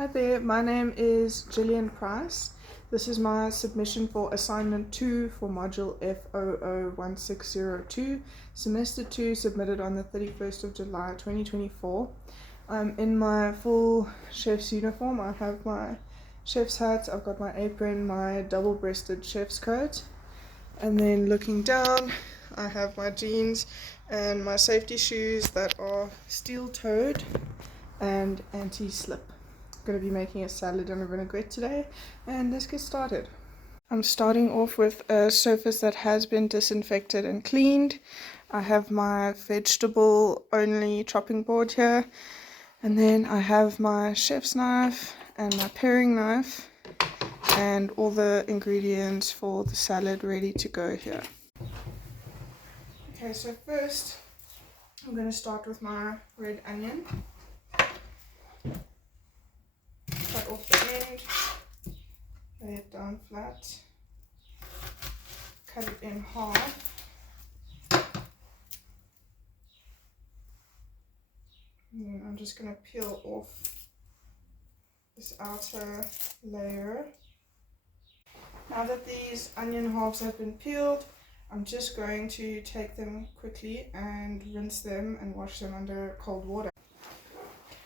Hi there, my name is Gillian Price. This is my submission for assignment 2 for module FOO1602, semester 2, submitted on the 31st of July 2024. I'm in my full chef's uniform. I have my chef's hat, I've got my apron, my double-breasted chef's coat, and then looking down I have my jeans and my safety shoes that are steel-toed and anti-slip. I'm going to be making a salad and a vinaigrette today, and let's get started. I'm starting off with a surface that has been disinfected and cleaned. I have my vegetable only chopping board here, and then I have my chef's knife and my paring knife and all the ingredients for the salad ready to go here. Okay, so first I'm going to start with my red onion. Cut off the end, lay it down flat, cut it in half, and then I'm just going to peel off this outer layer. Now that these onion halves have been peeled, I'm just going to take them quickly and rinse them and wash them under cold water.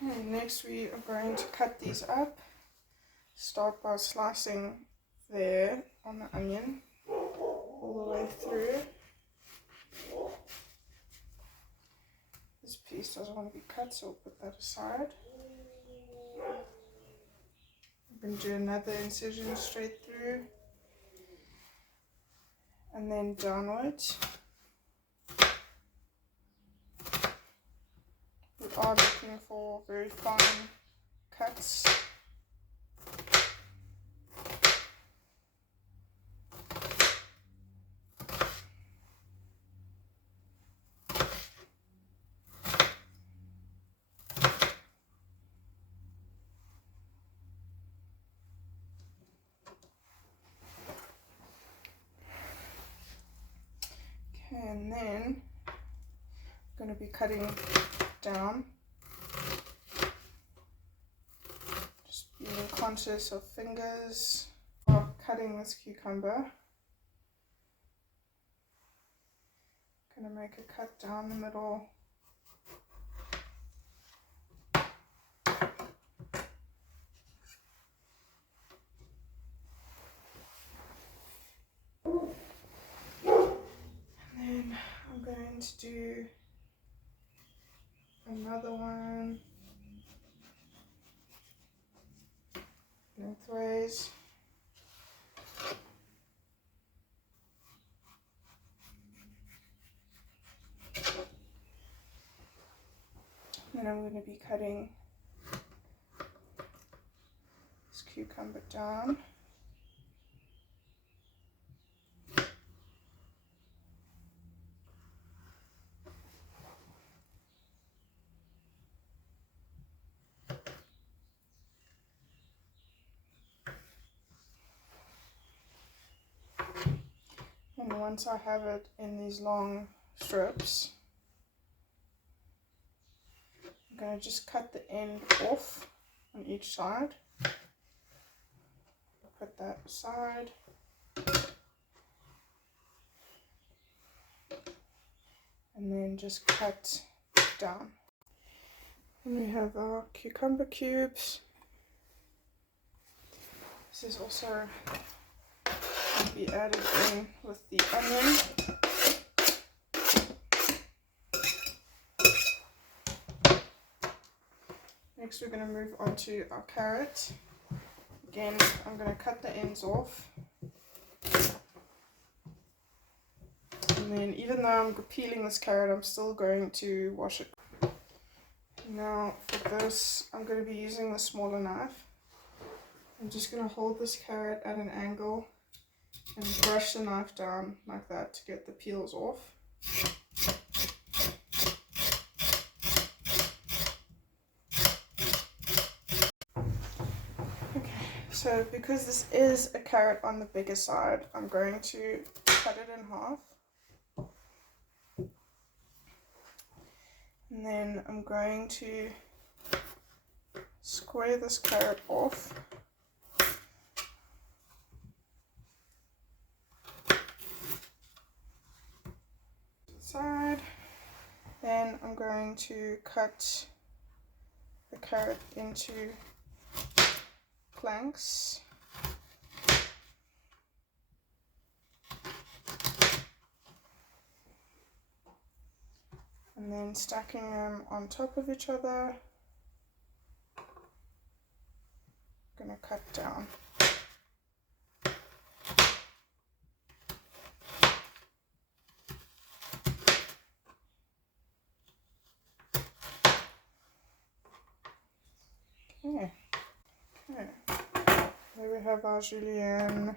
Okay, next we are going to cut these up. Start by slicing there on the onion all the way through. This piece doesn't want to be cut, so I'll put that aside. I'm going to do another incision straight through and then downwards. We are looking for very fine cuts. Okay, and then I'm going to be cutting down. Just being conscious of fingers while cutting this cucumber. I'm going to make a cut down the middle. And then I'm going to do another one lengthways. Then I'm going to be cutting this cucumber down. And once I have it in these long strips, I'm going to just cut the end off on each side. Put that aside. And then just cut down. And we have our cucumber cubes. This is also going to be added in with the onion. Next we're going to move on to our carrot. Again, I'm going to cut the ends off. And then even though I'm peeling this carrot, I'm still going to wash it. Now for this, I'm going to be using the smaller knife. I'm just going to hold this carrot at an angle and brush the knife down like that to get the peels off. Okay, so because this is a carrot on the bigger side, I'm going to cut it in half. And then I'm going to square this carrot off. Side. Then I'm going to cut the carrot into planks. And then stacking them on top of each other. I'm going to cut down. Okay. There we have our julienne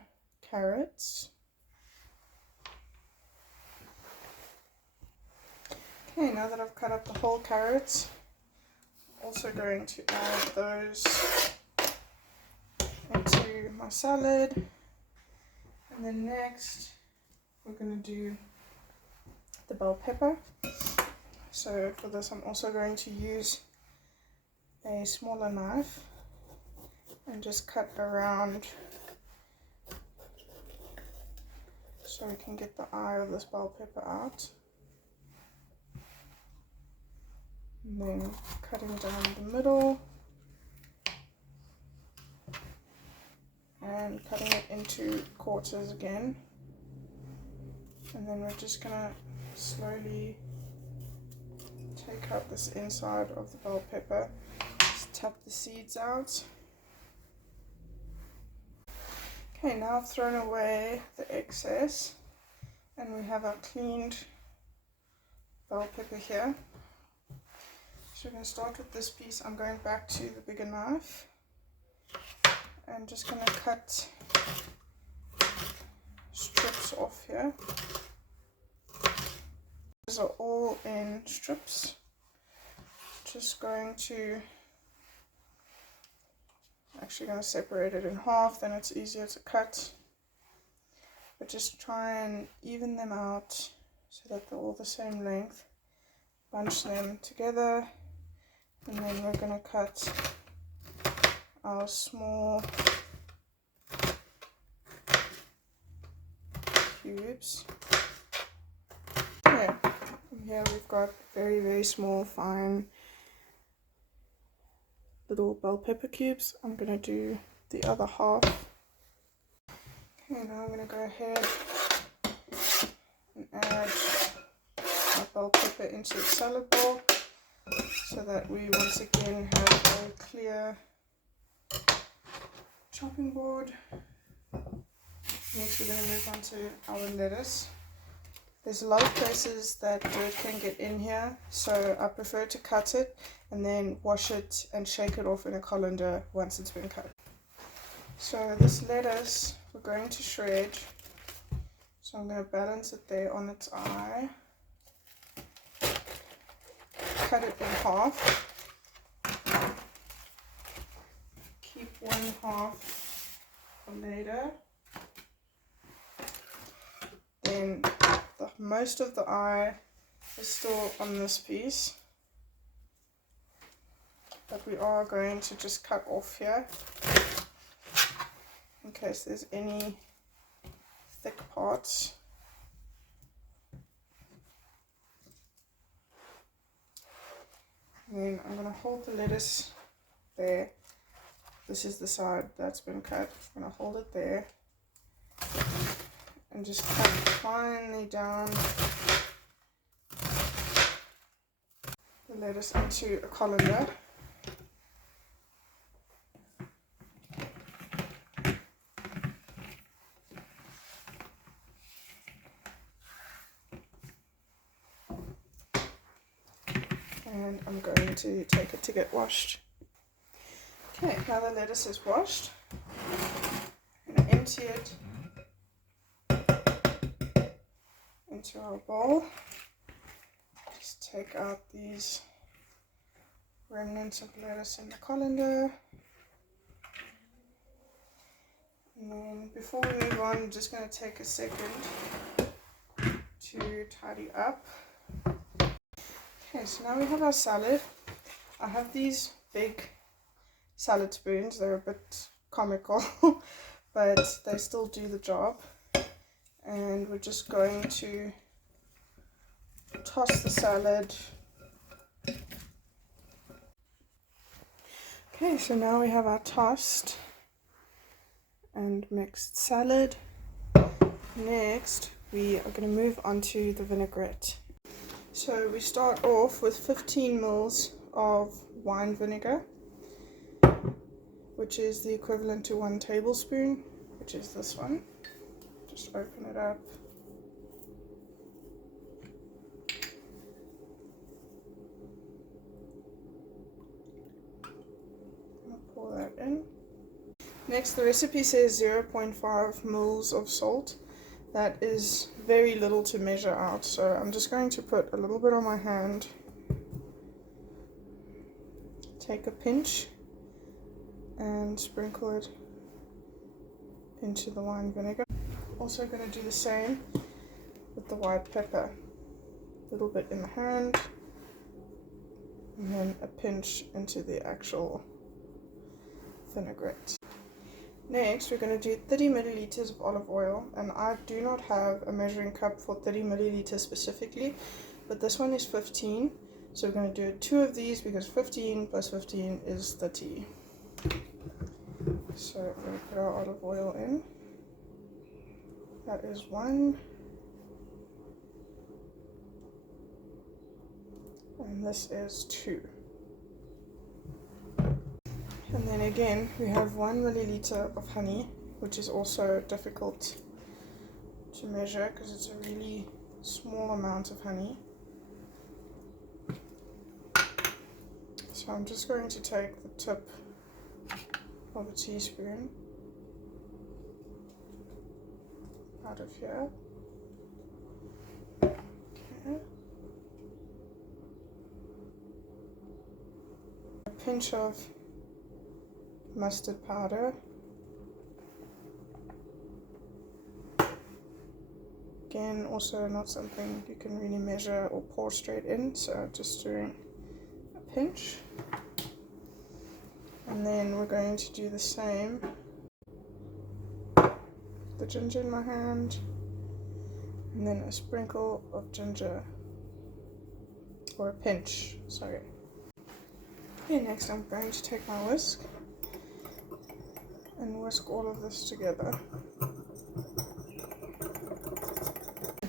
carrots. Okay, now that I've cut up the whole carrots, I'm also going to add those into my salad. And then next, we're going to do the bell pepper. So for this, I'm also going to use a smaller knife and just cut around so we can get the eye of this bell pepper out. And then cutting down the middle and cutting it into quarters again. And then we're just gonna slowly take out this inside of the bell pepper. Just tap the seeds out. Okay, now I've thrown away the excess and we have our cleaned bell pepper here. So we're going to start with this piece. I'm going back to the bigger knife and just going to cut strips off here. These are all in strips. Just going to separate it in half, then it's easier to cut. But just try and even them out so that they're all the same length. Bunch them together. And then we're going to cut our small cubes. Okay, and here we've got very, very small, fine little bell pepper cubes. I'm going to do the other half. Okay, now I'm going to go ahead and add my bell pepper into the salad bowl, so that we once again have a clear chopping board. Next we're going to move on to our lettuce. There's a lot of places that dirt can get in here, so I prefer to cut it and then wash it and shake it off in a colander once it's been cut. So this lettuce we're going to shred, so I'm going to balance it there on its eye. Cut it in half. Keep one half for later. Then most of the eye is still on this piece, but we are going to just cut off here in case there's any thick parts. And then I'm going to hold the lettuce there. This is the side that's been cut. I'm going to hold it there and just cut finely down the lettuce into a colander. And I'm going to take it to get washed. Okay, now the lettuce is washed. I'm going to empty it into our bowl. Just take out these remnants of lettuce in the colander. And then before we move on, I'm just going to take a second to tidy up. Okay, so now we have our salad. I have these big salad spoons. They're a bit comical, but they still do the job. And we're just going to toss the salad. Okay, so now we have our tossed and mixed salad. Next, we are going to move on to the vinaigrette. So we start off with 15 ml of wine vinegar, which is the equivalent to 1 tablespoon, which is this one. Just open it up. Pour that in. Next, the recipe says 0.5 ml of salt. That is very little to measure out, so I'm just going to put a little bit on my hand, take a pinch and sprinkle it into the wine vinegar. Also going to do the same with the white pepper. A little bit in the hand and then a pinch into the actual vinaigrette. Next, we're going to do 30 milliliters of olive oil, and I do not have a measuring cup for 30 milliliters specifically, but this one is 15, so we're going to do 2 of these because 15 plus 15 is 30. So we're going to put our olive oil in. That is 1, and this is 2. And then again, we have 1 milliliter of honey, which is also difficult to measure because it's a really small amount of honey. So I'm just going to take the tip of a teaspoon out of here. Okay. A pinch of mustard powder. Again, also not something you can really measure or pour straight in, so just doing a pinch. And then we're going to do the same. The ginger in my hand, and then a sprinkle of ginger, or a pinch, sorry. Okay, next I'm going to take my whisk and whisk all of this together.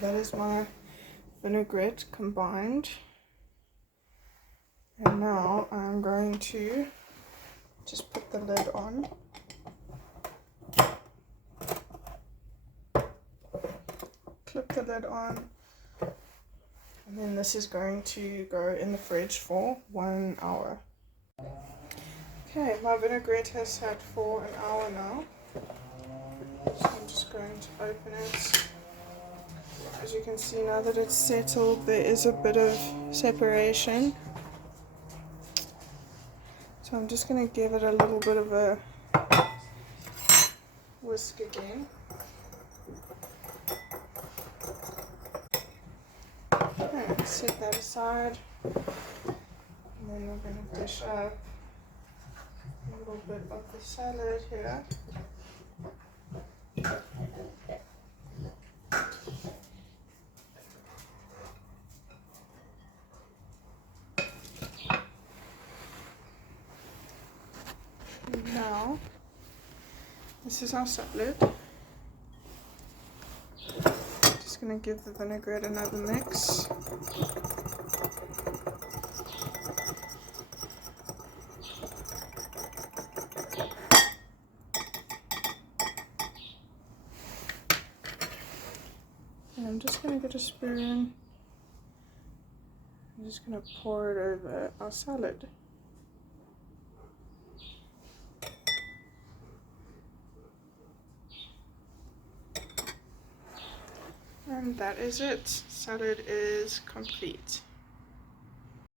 That is my vinaigrette combined. And now I'm going to just put the lid on. Clip the lid on. And then this is going to go in the fridge for 1 hour. Okay, my vinaigrette has sat for an hour now. So I'm just going to open it. As you can see, now that it's settled, there is a bit of separation. So I'm just going to give it a little bit of a whisk again. Okay, set that aside. And then we're going to dish up a little bit of the salad here. And now, this is our salad. Just going to give the vinaigrette another mix. And I'm just going to get a spoon. I'm just going to pour it over our salad. And that is it. Salad is complete.